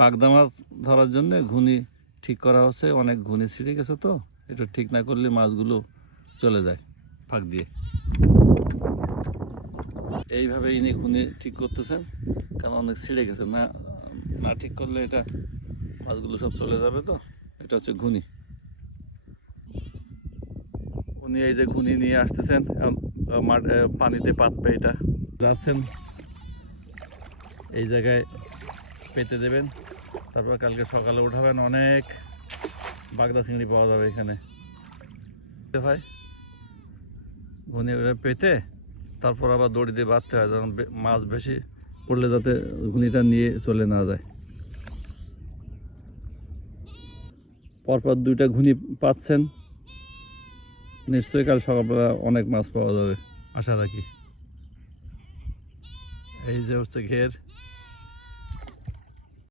বাগদা মাছ ধরার জন্য ঘুনি ঠিক করা হচ্ছে। অনেক ঘুনি ছিঁড়ে গেছে তো। এটা ঠিক না করলে মাছগুলো চলে যায় ফাঁক দিয়ে। এইভাবে ইনি ঘুনি ঠিক করতেছেন, কারণ অনেক ছিঁড়ে গেছে। না না ঠিক করলে এটা মাছগুলো সব চলে যাবে তো। এটা হচ্ছে ঘুনি উনি এই যে ঘুনি নিয়ে আসতেছেন পানিতে পাতবে এটা। যাচ্ছেন এই জায়গায় পেতে দেবেন। তারপর কালকে সকালে উঠাবেন অনেক বাগদা চিংড়ি পাওয়া যাবে এখানে। হয়। ঘুনি পেতে, তারপর আবার দড়ি দিয়ে বাঁধতে হয় যেমন মাছ বেশি পড়লে যাতে ঘুনিটা নিয়ে চলে না যায়। পরপর দুইটা ঘুনি পাচ্ছেন। নিশ্চয়ই কাল সকালবেলা অনেক মাছ পাওয়া যাবে, আশা রাখি। এই যে হচ্ছে ঘের।